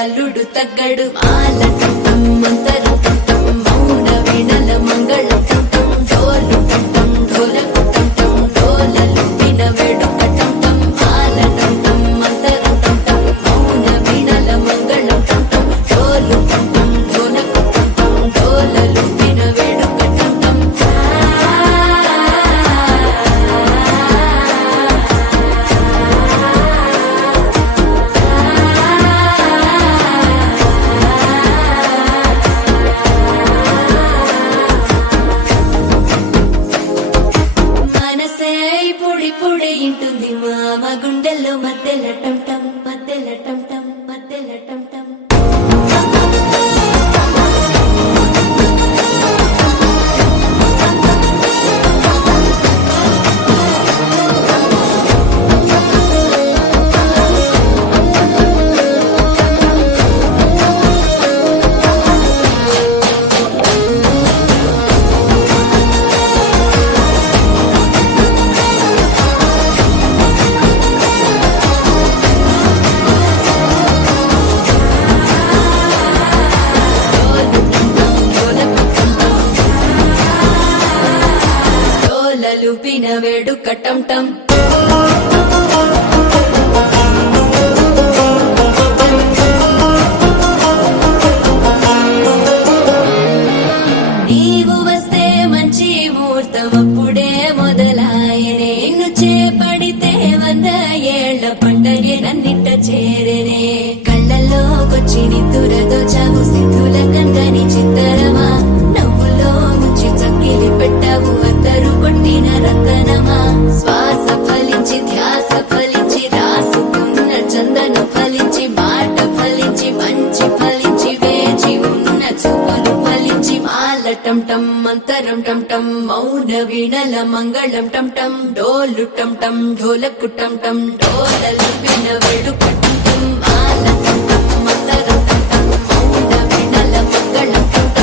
అల్లుడు తగ్గడు మాల కంఠం మంతర కంఠం మౌన వీణల మంగళ కంఠం డోలు కంఠం ఢోలకు కంఠం డోలలు విన వేడుక కంఠం మాల కంఠం మంతర కంఠం మౌన వీణల మంగళ కంఠం డోలు కంఠం ఢోలకు కంఠం డోలలు విన వేడుక కంఠం పొడి ఇంటుంది మామ గుండెల్లో మధ్యల టంటం మధ్యల టంటం మధ్యల టంటం లూపిన వేడుక టంటం నీవు వస్తే మంచి ముహూర్తం అప్పుడే మొదలాయనే నిన్ను చేపడితే 100 ఏళ్ల పండగే నన్నిట్ట చేరనే కళ్ళల్లోకొచ్చి నిద్దురదోచావు సిద్ధుల కందని చిత్తరమా నవ్వులో ముంచి చక్కిలి పెట్టావు అద్దరు కొట్టిన రతనమా శ్వాస ఫలించి ధ్యాస ఫలించి రాసుకున్న చందన ఫలించి మాట ఫలించి మంచి ఫలించి వేచి ఉన్న చూపులు ఫలించి మాల టంటం మంతరం టంటం మౌన వీణల మంగళం టంటం డోలు టంటం ఢోలకు టంటం డోలలు విన వేడుక టంటం మాల టంటం మంతరం టంటం మౌన వీణల మంగళం టంటం